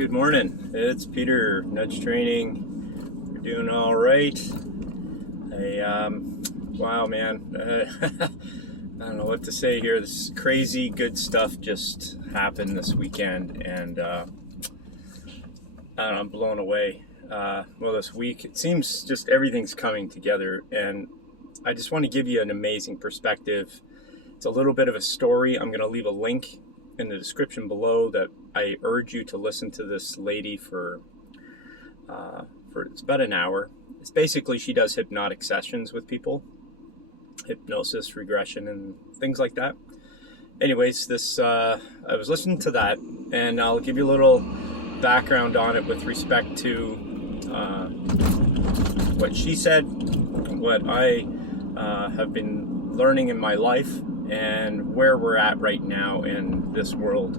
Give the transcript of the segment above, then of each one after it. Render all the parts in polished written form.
Good morning. It's Peter, Nudge Training. We're doing all right. Wow, man. I don't know what to say here. This crazy good stuff just happened this weekend, and I'm blown away. Well, this week, it seems just everything's coming together, and I just want to give you an amazing perspective. It's a little bit of a story. I'm going to leave a link in the description below that I urge you to listen to this lady for it's about an hour. It's basically, she does hypnotic sessions with people, hypnosis, regression, and things like that. Anyways, I was listening to that, and I'll give you a little background on it with respect to what she said, what I have been learning in my life, and where we're at right now in this world.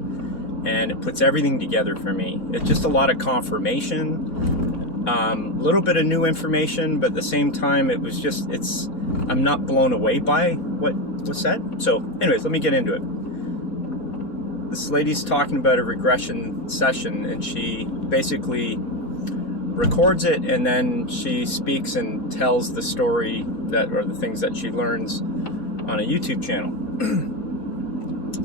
And it puts everything together for me. It's just a lot of confirmation, a little bit of new information, but at the same time, I'm not blown away by what was said. So anyways, let me get into it. This lady's talking about a regression session, and she basically records it, and then she speaks and tells the story or the things that she learns on a YouTube channel.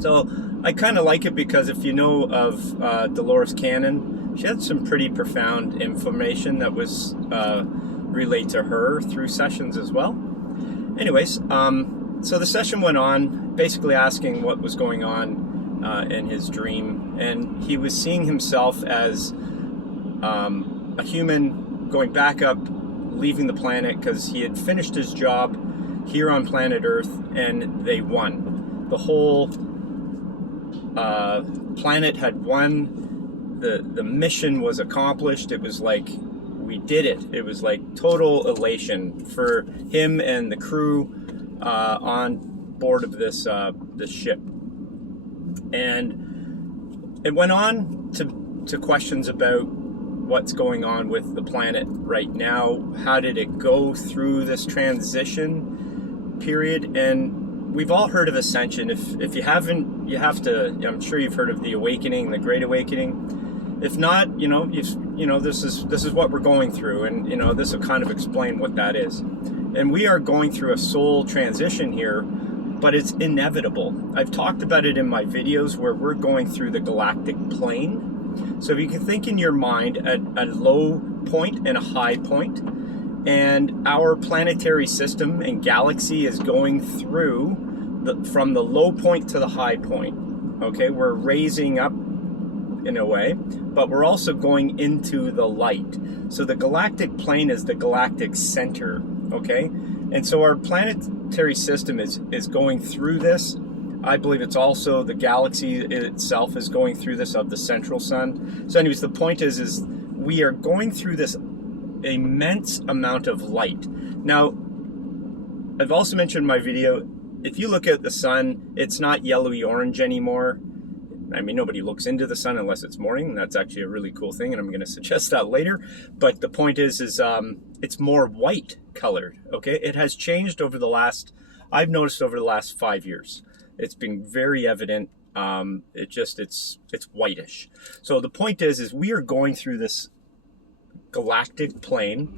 So I kind of like it because if you know of Dolores Cannon, she had some pretty profound information that was relayed to her through sessions as well. Anyways, so the session went on, basically asking what was going on in his dream, and he was seeing himself as a human going back up, leaving the planet because he had finished his job here on planet Earth, and they won. The whole planet had won. The mission was accomplished. It was like we did it. It was like total elation for him and the crew on board of this ship. And it went on to questions about what's going on with the planet right now. How did it go through this transition period? And we've all heard of ascension. If you haven't, you have to. I'm sure you've heard of the awakening, the Great Awakening. If not, this is what we're going through, and this will kind of explain what that is. And we are going through a soul transition here, but it's inevitable. I've talked about it in my videos where we're going through the galactic plane. So if you can think in your mind at a low point and a high point, and our planetary system and galaxy is going through from the low point to the high point. Okay, we're raising up in a way, but we're also going into the light. So the galactic plane is the galactic center. Okay, and so our planetary system is going through this. I believe it's also the galaxy itself is going through this of the central sun. So anyways, the point is we are going through this immense amount of light. Now, I've also mentioned in my video, if you look at the sun, it's not yellowy orange anymore. I mean, nobody looks into the sun unless it's morning. That's actually a really cool thing, and I'm going to suggest that later. But the point is it's more white colored. Okay, it has changed I've noticed over the last 5 years. It's been very evident. It's whitish. So the point is we are going through this galactic plane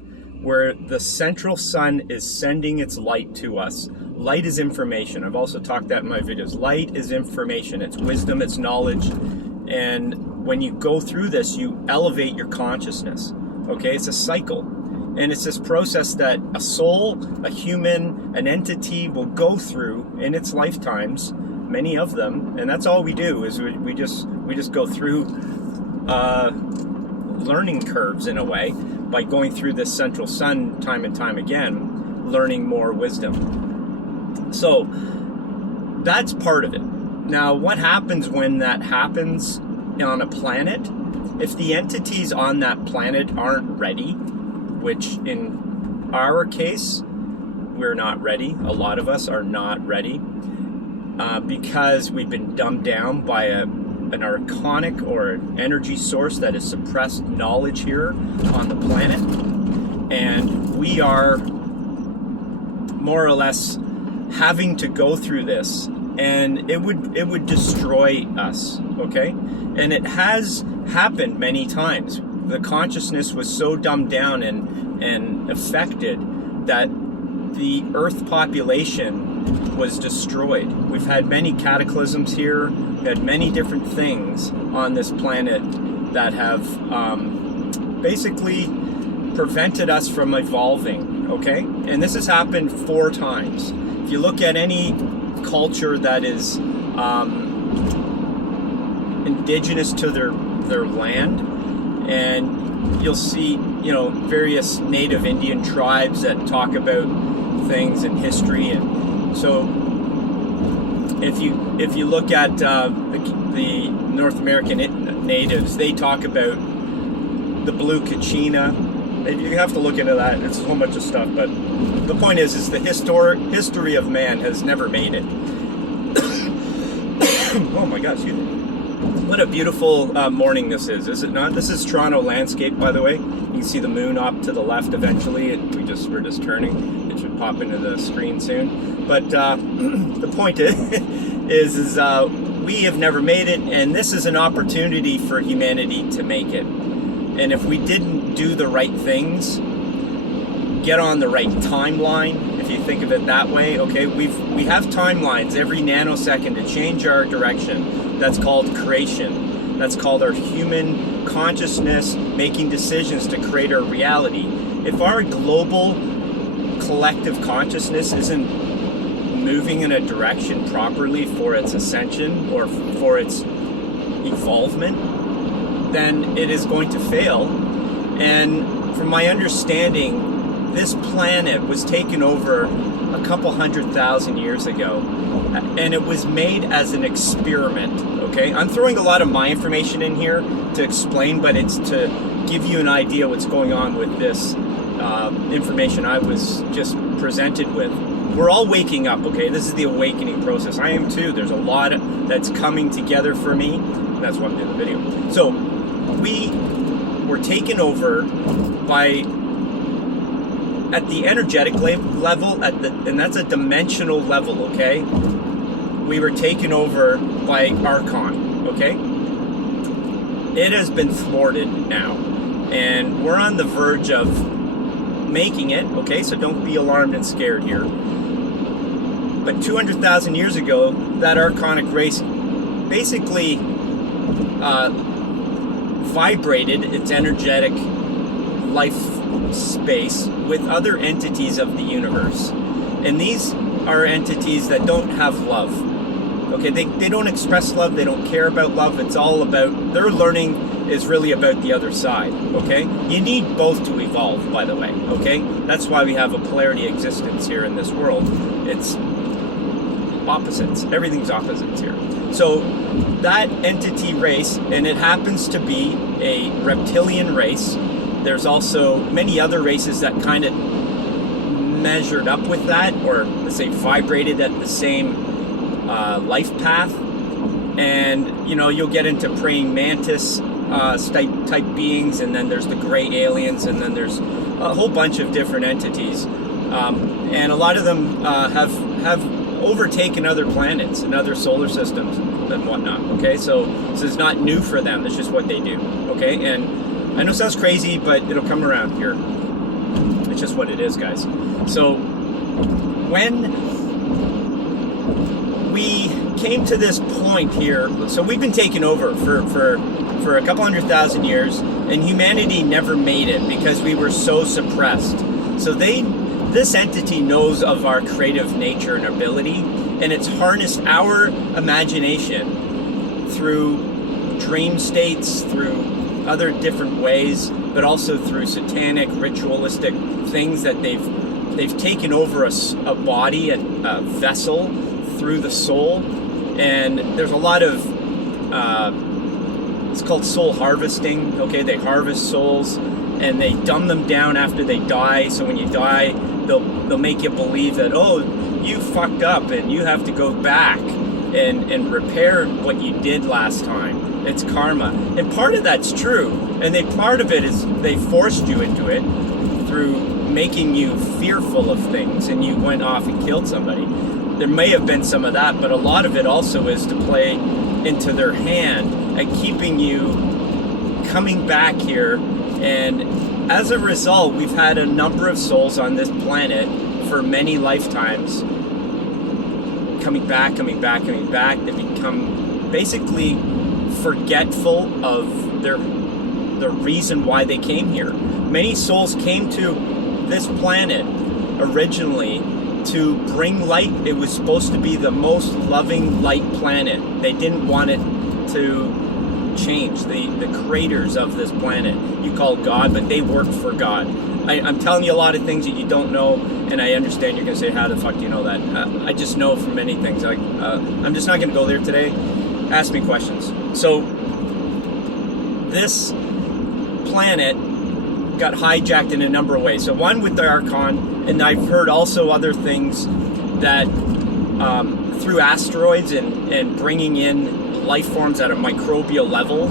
where the central sun is sending its light to us. Light is information. I've also talked that in my videos. Light is information. It's wisdom. It's knowledge. And when you go through this, you elevate your consciousness. Okay, it's a cycle. And it's this process that a soul, a human, an entity will go through in its lifetimes, many of them, and that's all we do is we just go through learning curves in a way by going through this central sun time and time again, learning more wisdom. So that's part of it. Now, what happens when that happens on a planet? If the entities on that planet aren't ready, which in our case, we're not ready. A lot of us are not ready because we've been dumbed down by an archonic or an energy source that has suppressed knowledge here on the planet. And we are more or less having to go through this, and it would destroy us, okay? And it has happened many times. The consciousness was so dumbed down and affected that the Earth population was destroyed. We've had many cataclysms here, we had many different things on this planet that have basically prevented us from evolving, okay? And this has happened 4 times. If you look at any culture that is indigenous to their land, and you'll see, you know, various native Indian tribes that talk about things in history. And so if you look at the North American natives, they talk about the blue Kachina. You have to look into that. It's a whole bunch of stuff, but the point is the history of man has never made it. Oh my gosh, what a beautiful morning this is it not? This is Toronto landscape, by the way. You can see the moon up to the left eventually, and we're just turning. It should pop into the screen soon. But the point is we have never made it, and this is an opportunity for humanity to make it. And if we didn't do the right things, get on the right timeline, if you think of it that way, okay? We have timelines every nanosecond to change our direction. That's called creation. That's called our human consciousness making decisions to create our reality. If our global collective consciousness isn't moving in a direction properly for its ascension or for its evolvement, then it is going to fail. And from my understanding, this planet was taken over a couple 100,000 years ago, and it was made as an experiment, okay? I'm throwing a lot of my information in here to explain, but it's to give you an idea what's going on with this information I was just presented with. We're all waking up, okay? This is the awakening process. I am too. There's a lot that's coming together for me, and that's why I'm doing the video. So we were taken over by, at the energetic level, and that's a dimensional level, okay? We were taken over by Archon, okay? It has been thwarted now, and we're on the verge of making it, okay? So don't be alarmed and scared here. But 200,000 years ago, that Archonic race basically vibrated its energetic life space with other entities of the universe. And these are entities that don't have love. Okay, they don't express love, they don't care about love. It's all about, their learning is really about the other side, okay? You need both to evolve, by the way, okay? That's why we have a polarity existence here in this world. It's opposites. Everything's opposites here. So that entity race, and it happens to be a reptilian race. There's also many other races that kind of measured up with that, or let's say vibrated at the same life path. And you know, you'll get into praying mantis type beings, and then there's the gray aliens, and then there's a whole bunch of different entities, and a lot of them have overtaken other planets and other solar systems and whatnot, okay? So this is not new for them, it's just what they do, okay? And I know it sounds crazy, but it'll come around here. It's just what it is, guys. So when we came to this point here, so we've been taken over for a couple 100,000 years, and humanity never made it because we were so suppressed. So this entity knows of our creative nature and ability, and it's harnessed our imagination through dream states, through other different ways, but also through satanic, ritualistic things that they've taken over a body, a vessel, through the soul. And there's a lot of it's called soul harvesting, okay? They harvest souls and they dumb them down after they die. So when you die, they'll make you believe that, oh, you fucked up and you have to go back and repair what you did last time. It's karma. And part of that's true. And part of it is they forced you into it through making you fearful of things, and you went off and killed somebody. There may have been some of that, but a lot of it also is to play into their hand at keeping you coming back here. And as a result, we've had a number of souls on this planet for many lifetimes coming back. They become basically forgetful of the reason why they came here. Many souls came to this planet originally to bring light. It was supposed to be the most loving light planet. They didn't want it to change. The creators of this planet, you call God, but they worked for God. I'm telling you a lot of things that you don't know, and I understand you're going to say, how the fuck do you know that? I just know from many things. I'm just not going to go there today. Ask me questions. So this planet got hijacked in a number of ways. So one with the Archon, and I've heard also other things that through asteroids and bringing in life forms at a microbial level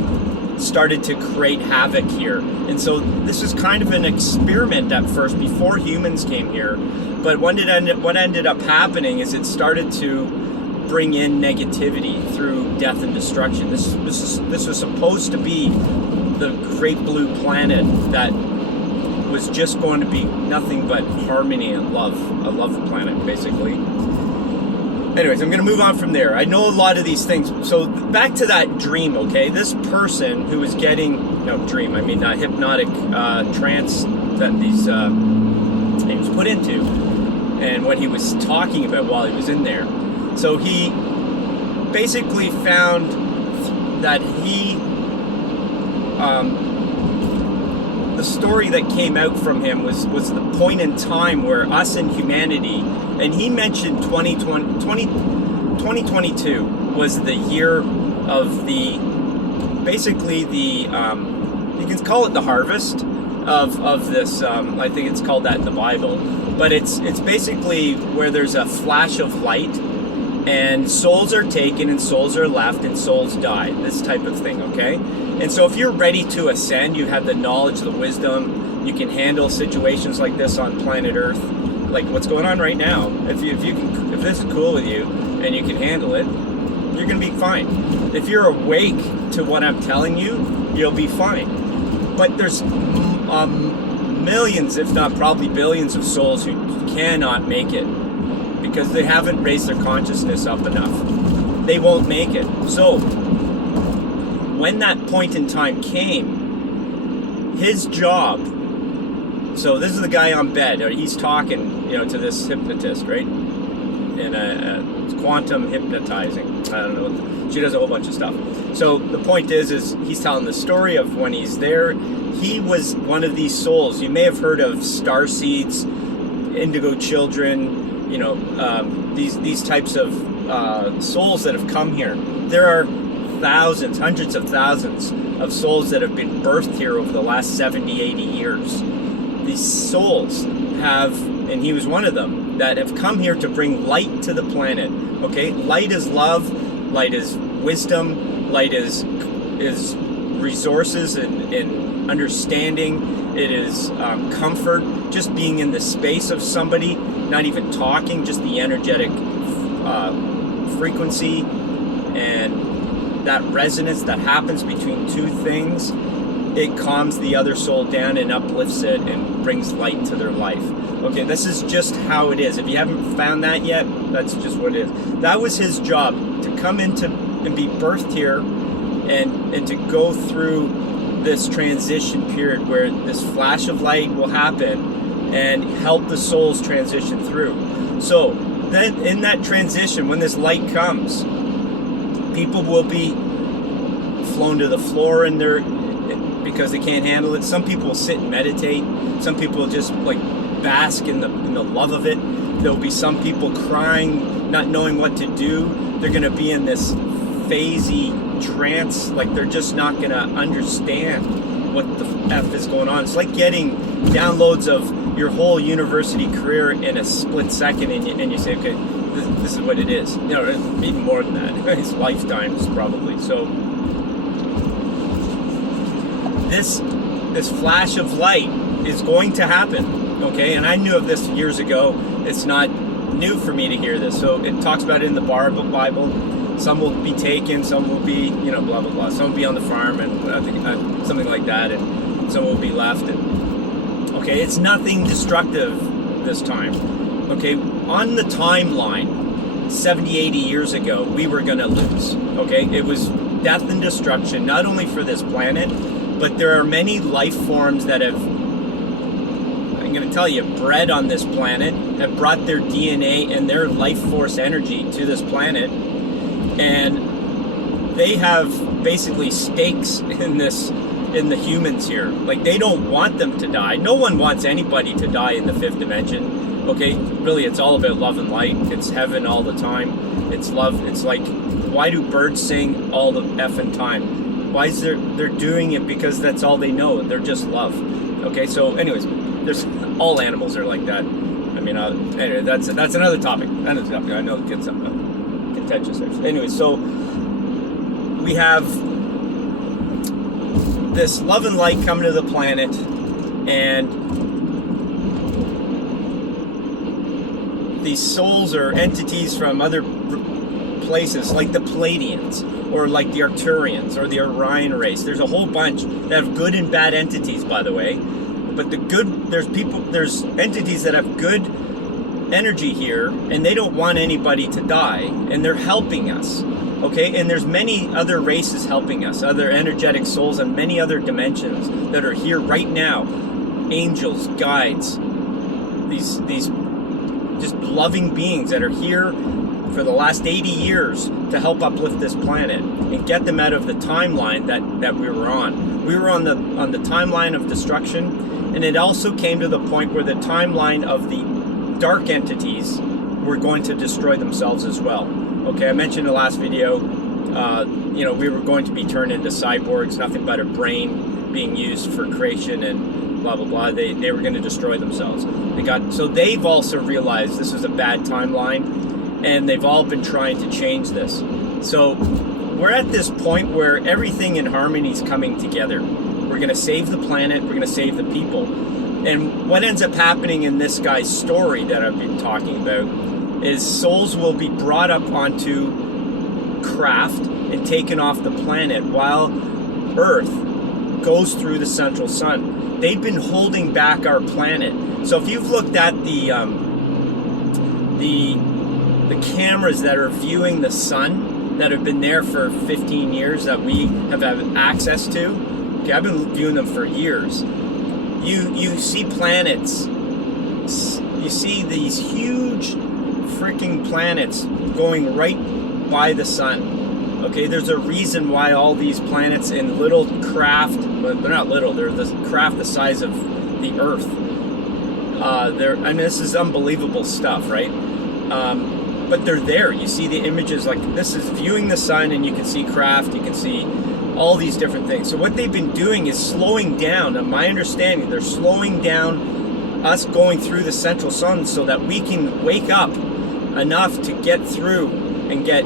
started to create havoc here. And so this was kind of an experiment at first before humans came here. But what ended up happening is it started to bring in negativity through death and destruction. This was supposed to be the great blue planet that was just going to be nothing but harmony and love. A love planet, basically. Anyways, I'm going to move on from there. I know a lot of these things. So back to that dream, okay? This person who was getting, hypnotic trance that he was put into, and what he was talking about while he was in there. So he basically found that the story that came out from him was the point in time where us and humanity, and he mentioned 2022 was the year of you can call it the harvest of this, I think it's called that in the Bible, but it's basically where there's a flash of light and souls are taken and souls are left and souls die, this type of thing, okay? And so if you're ready to ascend, you have the knowledge, the wisdom, you can handle situations like this on planet Earth, like what's going on right now. If this is cool with you and you can handle it, you're gonna be fine. If you're awake to what I'm telling you, you'll be fine. But there's millions, if not probably billions of souls who cannot make it because they haven't raised their consciousness up enough. They won't make it. So when that point in time came, his job, so this is the guy on bed, he's talking, to this hypnotist, right? And it's quantum hypnotizing. I don't know. She does a whole bunch of stuff. So the point is he's telling the story of when he's there. He was one of these souls. You may have heard of star seeds, indigo children, these types of souls that have come here. There are thousands, hundreds of thousands of souls that have been birthed here over the last 70, 80 years. These souls have, and he was one of them, that have come here to bring light to the planet. Okay, light is love, light is wisdom, light is resources and understanding. It is comfort, just being in the space of somebody, not even talking, just the energetic frequency and that resonance that happens between two things. It calms the other soul down and uplifts it and brings light to their life. Okay, this is just how it is. If you haven't found that yet, that's just what it is. That was his job, to come into and be birthed here and to go through this transition period where this flash of light will happen and help the souls transition through. So then in that transition, when this light comes, people will be flown to the floor in their, because they can't handle it. Some people will sit and meditate. Some people will just bask in the love of it. There'll be some people crying, not knowing what to do. They're going to be in this phasey trance, like they're just not going to understand what the F is going on. It's like getting downloads of your whole university career in a split second, and you say, okay, this is what it is. Even more than that. It's lifetimes probably. So this flash of light is going to happen, okay? And I knew of this years ago. It's not new for me to hear this. So it talks about it in the Bible. Some will be taken, some will be, blah, blah, blah. Some will be on the farm and something like that, and some will be left. And okay, it's nothing destructive this time. Okay, on the timeline, 70, 80 years ago, we were going to lose. Okay, it was death and destruction, not only for this planet, but there are many life forms that have, I'm going to tell you, bred on this planet, have brought their DNA and their life force energy to this planet, and they have basically stakes in the humans here. Like, they don't want them to die. No one wants anybody to die in the fifth dimension. Okay, really, it's all about love and light. It's heaven all the time. It's love. It's like, why do birds sing all the effing time? Why is they're doing it because that's all they know. They're just love. Okay, so anyways, there's all animals are like that. I mean, anyway, that's another topic. Another topic. I know it gets contentious there. Anyway, so we have this love and light coming to the planet, and these souls or entities from other places, like the Pleiadians, or like the Arcturians, or the Orion race. There's a whole bunch that have good and bad entities, by the way. But there's entities that have good energy here, and they don't want anybody to die, and they're helping us. Okay, and there's many other races helping us, other energetic souls and many other dimensions that are here right now. Angels, guides, these just loving beings that are here for the last 80 years to help uplift this planet and get them out of the timeline that we were on. We were on the timeline of destruction, and it also came to the point where the timeline of the dark entities were going to destroy themselves as well. Okay, I mentioned in the last video, we were going to be turned into cyborgs, nothing but a brain being used for creation and blah, blah, blah. They were going to destroy themselves. So they've also realized this was a bad timeline, and they've all been trying to change this. So we're at this point where everything in harmony is coming together. We're going to save the planet, we're going to save the people. And what ends up happening in this guy's story that I've been talking about is souls will be brought up onto craft and taken off the planet while Earth goes through the central sun. They've been holding back our planet. So if you've looked at the cameras that are viewing the sun that have been there for 15 years that we have had access to, okay, I've been viewing them for years. You see planets, you see these huge freaking planets going right by the sun. Okay, there's a reason why all these planets in little craft, but they're not little, they're the craft the size of the Earth. This is unbelievable stuff, right? But they're there. You see the images, like this is viewing the sun, and you can see craft, you can see all these different things. So what they've been doing is slowing down, and my understanding, they're slowing down us going through the central sun so that we can wake up enough to get through and get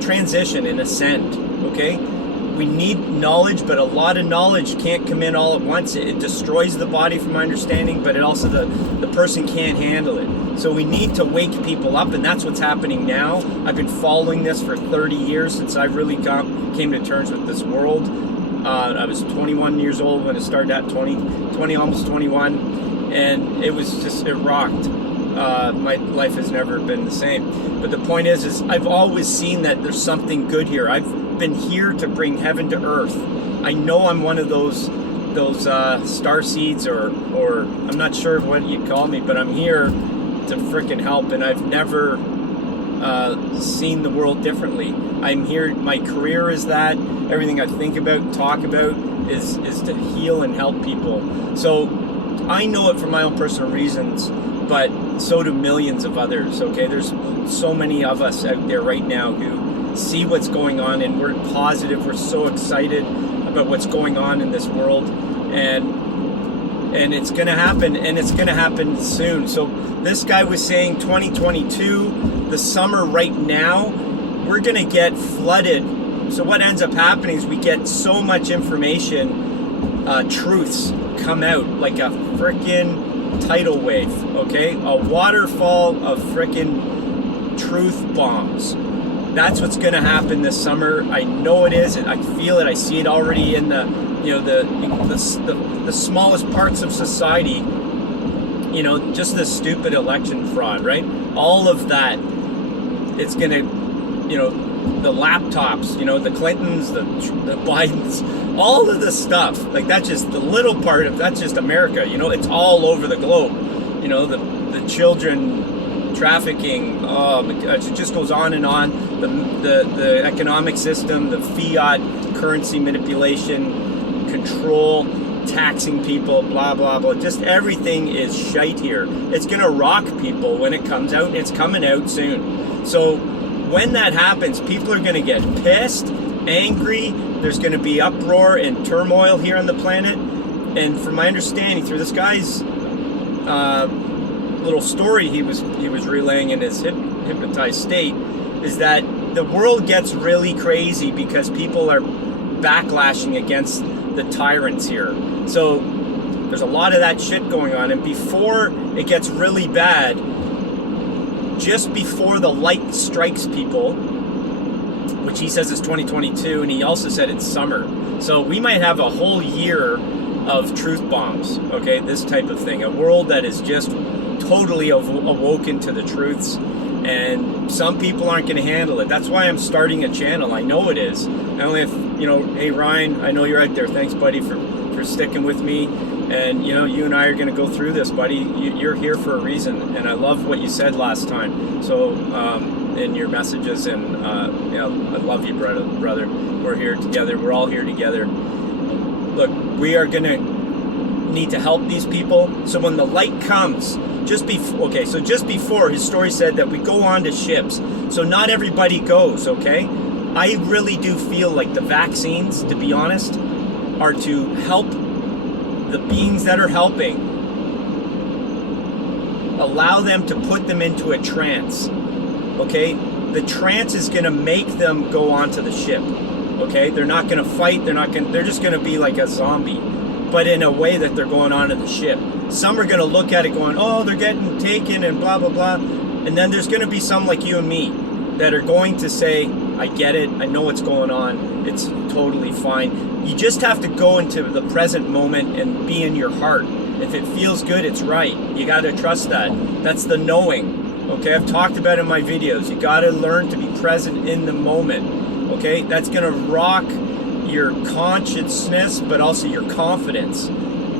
transition and ascend. Okay, we need knowledge, but a lot of knowledge can't come in all at once. It destroys the body, from my understanding, but it also the person can't handle it. So we need to wake people up, and that's what's happening now. I've been following this for 30 years since I really came to terms with this world. I was 21 years old when it started at 20, almost 21, and it rocked. My life has never been the same. But the point is I've always seen that there's something good here. I've been here to bring heaven to earth. I know I'm one of those star seeds, or I'm not sure what you'd call me, but I'm here to frickin' help, and I've never seen the world differently. I'm here, my career is that. Everything I think about and talk about is to heal and help people. So I know it for my own personal reasons, but so do millions of others, okay? There's so many of us out there right now who see what's going on, and we're positive, we're so excited about what's going on in this world, and it's gonna happen, and it's gonna happen soon. So this guy was saying 2022, the summer right now, we're gonna get flooded. So what ends up happening is we get so much information, truths come out like a frickin' tidal wave, okay? A waterfall of frickin' truth bombs. That's what's going to happen this summer. I know it is. I feel it. I see it already in the smallest parts of society. Just the stupid election fraud, right? All of that. It's going to, the laptops, the Clintons, the Bidens, all of the stuff. Like, that's just the little part of, that's just America. It's all over the globe. The children trafficking, oh my gosh, it just goes on and on. The economic system, the fiat currency manipulation, control, taxing people, blah blah blah. Just everything is shite here. It's gonna rock people when it comes out, and it's coming out soon. So when that happens, people are gonna get pissed, angry. There's gonna be uproar and turmoil here on the planet. And from my understanding, through this guy's little story he was relaying in his hypnotized state, is that the world gets really crazy because people are backlashing against the tyrants here. So there's a lot of that shit going on, and before it gets really bad, just before the light strikes people, which he says is 2022, and he also said it's summer, so we might have a whole year of truth bombs, okay, this type of thing, a world that is just totally awoken to the truths, and some people aren't going to handle it. That's why I'm starting a channel. I know it is. I only have, hey Ryan, I know you're out there. Thanks, buddy, for sticking with me. And you and I are going to go through this, buddy. You're here for a reason, and I love what you said last time. So in your messages, and I love you, brother. We're here together. We're all here together. Look, we are going to need to help these people. So when the light comes, just before, his story said that we go on to ships. So not everybody goes, okay? I really do feel like the vaccines, to be honest, are to help the beings that are helping, allow them to put them into a trance, okay? The trance is going to make them go onto the ship, okay? They're not going to fight. They're just going to be like a zombie, but in a way that they're going onto the ship. Some are going to look at it going, oh, they're getting taken and blah, blah, blah. And then there's going to be some like you and me that are going to say, I get it. I know what's going on. It's totally fine. You just have to go into the present moment and be in your heart. If it feels good, it's right. You got to trust that. That's the knowing. Okay, I've talked about it in my videos. You got to learn to be present in the moment. Okay, that's going to rock your consciousness, but also your confidence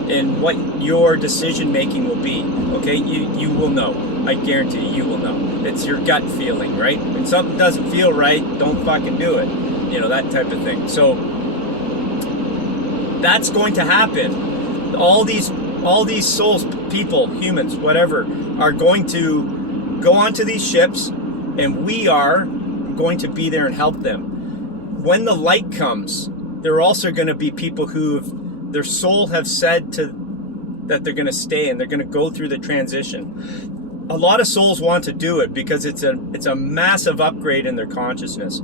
in what your decision making will be. Okay, you will know. I guarantee you will know. It's your gut feeling, right? When something doesn't feel right, don't fucking do it. That type of thing. So that's going to happen. All these souls, people, humans, whatever, are going to go onto these ships, and we are going to be there and help them. When the light comes, there are also going to be people who their soul have said that they're going to stay, and they're going to go through the transition. A lot of souls want to do it because it's a massive upgrade in their consciousness,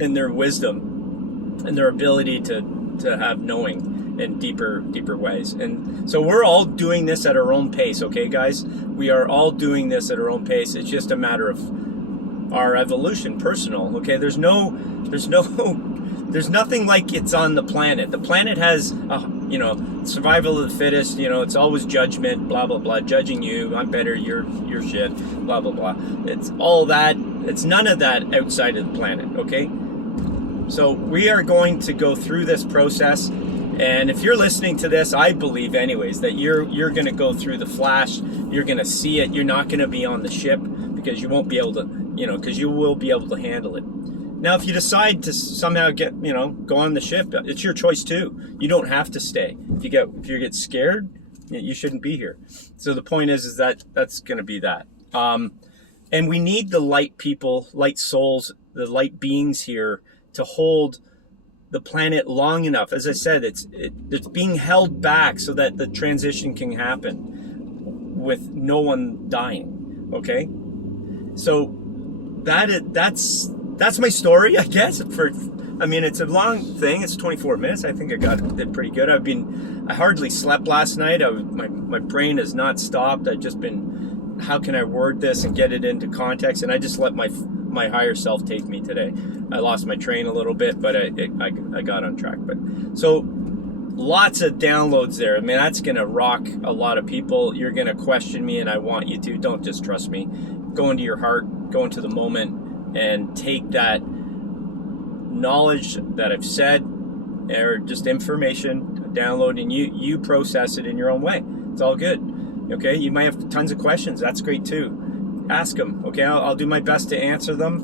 in their wisdom, and their ability to have knowing in deeper ways. And so we're all doing this at our own pace, okay, guys? We are all doing this at our own pace. It's just a matter of our evolution, personal, okay? There's nothing like it's on the planet. The planet has, survival of the fittest. It's always judgment, blah blah blah, judging you. I'm better. You're shit. Blah blah blah. It's all that. It's none of that outside of the planet. Okay. So we are going to go through this process, and if you're listening to this, I believe, anyways, that you're going to go through the flash. You're going to see it. You're not going to be on the ship because you won't be able to, because you will be able to handle it. Now, if you decide to somehow go on the ship, it's your choice too. You don't have to stay. If you get scared, you shouldn't be here. So the point is that that's going to be that. And we need the light people, light souls, the light beings here to hold the planet long enough. As I said, it's being held back so that the transition can happen with no one dying. Okay, so that's my story, I guess. It's a long thing. It's 24 minutes. I think I did pretty good. I hardly slept last night. My brain has not stopped. I've just been how can I word this and get it into context, and I just let my higher self take me today. I lost my train a little bit, but I got on track. But so lots of downloads there. I mean, that's gonna rock a lot of people. You're gonna question me, and I want you to. Don't just trust me. Go into your heart, go into the moment, and take that knowledge that I've said, or just information, download, and you process it in your own way. It's all good. Okay, you might have tons of questions. That's great too. Ask them. Okay, I'll do my best to answer them.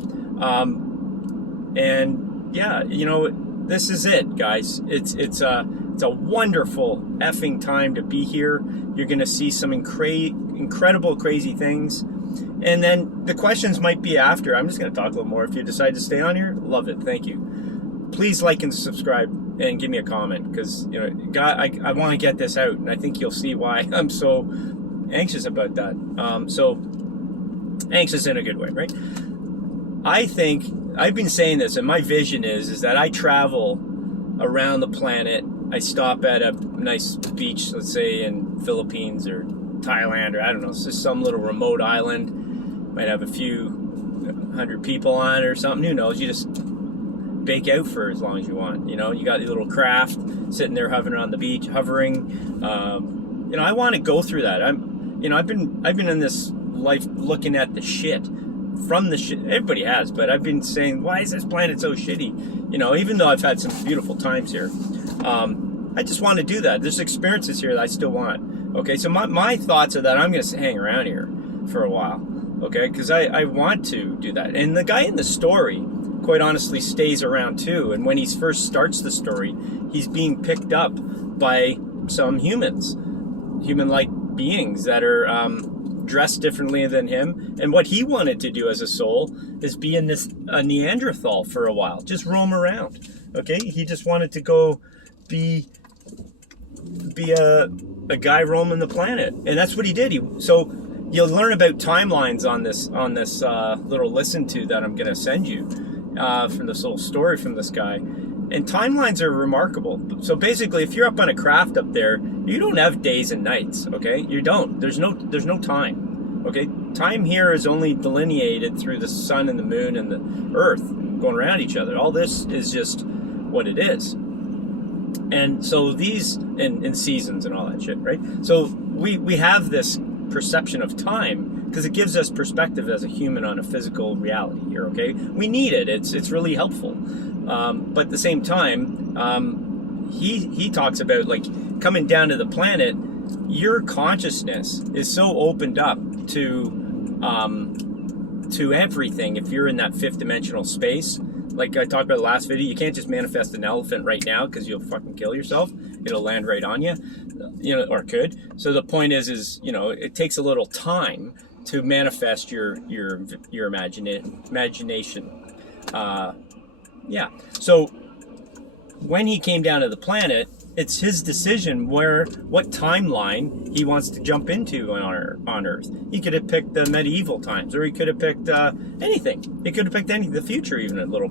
And yeah, you know, this is it, guys. It's a wonderful effing time to be here. You're gonna see some incredible, crazy things. And then the questions might be after. I'm just gonna talk a little more. If you decide to stay on here, love it. Thank you. Please like and subscribe and give me a comment, because you know, I want to get this out, and I think you'll see why I'm so anxious about that. So anxious in a good way, right? I think I've been saying this, and my vision is that I travel around the planet. I stop at a nice beach, let's say in Philippines or Thailand, or I don't know, it's just some little remote island. Might have a few 100 people on it or something. Who knows? You just bake out for as long as you want. You know, you got your little craft sitting there hovering on the beach, hovering. You know, I want to go through that. I've been in this life looking at the shit from the shit. Everybody has, but I've been saying, why is this planet so shitty? You know, even though I've had some beautiful times here, I just want to do that. There's experiences here that I still want. Okay, so my thoughts are that I'm going to hang around here for a while. Okay, because I want to do that. And the guy in the story, quite honestly, stays around too. And when he first starts the story, he's being picked up by some humans, human-like beings that are dressed differently than him. And what he wanted to do as a soul is be in a Neanderthal for a while, just roam around. Okay, he just wanted to go be a guy roaming the planet, and that's what he did. So you'll learn about timelines on this little listen to that I'm going to send you from this little story from this guy. And timelines are remarkable. So basically, if you're up on a craft up there, you don't have days and nights. Okay, you don't. There's no time. Okay, time here is only delineated through the sun and the moon and the earth going around each other. All this is just what it is. And so these in seasons and all that shit, right? So we have this perception of time because it gives us perspective as a human on a physical reality here. Okay, we need it. It's really helpful. But at the same time, he talks about like coming down to the planet. Your consciousness is so opened up to everything. If you're in that fifth dimensional space, like I talked about the last video, you can't just manifest an elephant right now because you'll fucking kill yourself. It'll land right on you, you know, or could. So the point is you know, it takes a little time to manifest your imagination. Yeah. So when he came down to the planet, it's his decision what timeline he wants to jump into on Earth. He could have picked the medieval times, or he could have picked anything. He could have picked the future even a little